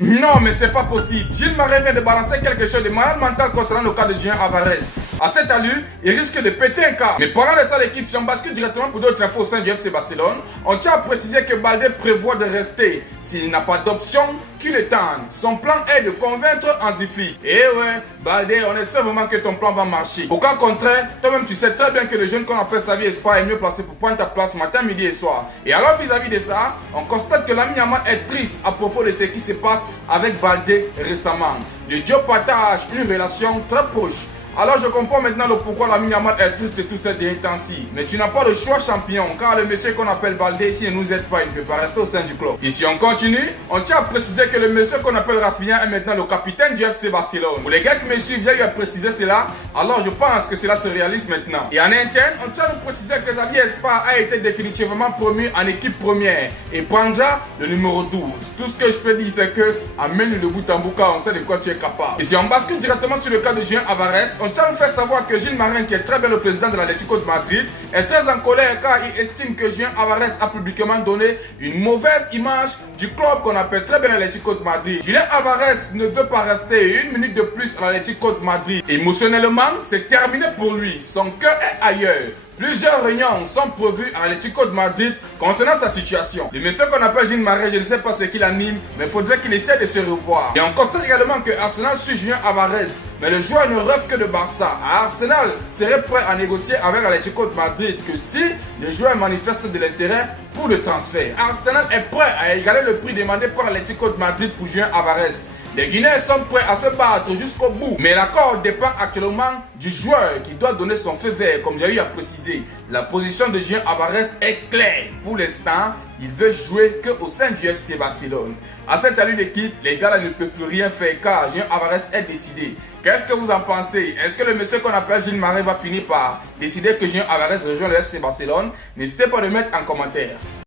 Non, mais c'est pas possible. Gilles Marais vient de balancer quelque chose de malade mental concernant le cas de Julien Alvarez. À cette allure, il risque de péter un câble. Mais parlant de ça, l'équipe, si on bascule directement pour d'autres infos au sein du FC Barcelone, on tient à préciser que Baldé prévoit de rester. S'il n'a pas d'option, qu'il le tente. Son plan est de convaincre Hansi Flick. Et ouais, Baldé, on est sûr vraiment que ton plan va marcher. Au cas contraire, toi-même tu sais très bien que le jeune qu'on appelle Xavi Espoir est mieux placé pour prendre ta place matin, midi et soir. Et alors vis-à-vis de ça, on constate que Lamine Yamal est triste à propos de ce qui se passe avec Baldé récemment. Le duo partage une relation très proche. Alors je comprends maintenant le pourquoi Lamine Yamal est triste tous ces derniers temps-ci. Mais tu n'as pas le choix champion, car le monsieur qu'on appelle Baldé, s'il ne nous aide pas, il ne peut pas rester au sein du club. Et si on continue, on tient à préciser que le monsieur qu'on appelle Rafinha est maintenant le capitaine du FC Barcelone. Pour les gars qui me suivent, j'ai eu à préciser cela, alors je pense que cela se réalise maintenant. Et en interne, on tient à nous préciser que Xavi Espoir a été définitivement promu en équipe première et prendra le numéro 12. Tout ce que je peux dire, c'est que amène le bout en bout car on sait de quoi tu es capable. Et si on bascule directement sur le cas de Julien Alvarez, on tient à nous faire savoir que Gilles Marin, qui est très bien le président de l'Atlético de Madrid, est très en colère car il estime que Julien Alvarez a publiquement donné une mauvaise image du club qu'on appelle très bien l'Atlético de Madrid. Julien Alvarez ne veut pas rester une minute de plus à l'Atlético de Madrid. Émotionnellement, c'est terminé pour lui. Son cœur est ailleurs. Plusieurs réunions sont prévues à l'Atlético de Madrid concernant sa situation. Le monsieur qu'on appelle Gilles Marais, je ne sais pas ce qu'il anime, mais il faudrait qu'il essaie de se revoir. Et on constate également que Arsenal suit Julien Alvarez, mais le joueur ne rêve que de Barça. Arsenal serait prêt à négocier avec l'Atlético de Madrid que si le joueur manifeste de l'intérêt pour le transfert. Arsenal est prêt à égaler le prix demandé par l'Atlético de Madrid pour Julien Alvarez. Les Guinéens sont prêts à se battre jusqu'au bout. Mais l'accord dépend actuellement du joueur qui doit donner son feu vert, comme j'ai eu à préciser. La position de Julien Alvarez est claire. Pour l'instant, il veut jouer qu'au sein du FC Barcelone. À cette allure d'équipe, les gars là ne peuvent plus rien faire car Julien Alvarez est décidé. Qu'est-ce que vous en pensez? Est-ce que le monsieur qu'on appelle Gilles Marais va finir par décider que Julien Alvarez rejoint le FC Barcelone? N'hésitez pas à le mettre en commentaire.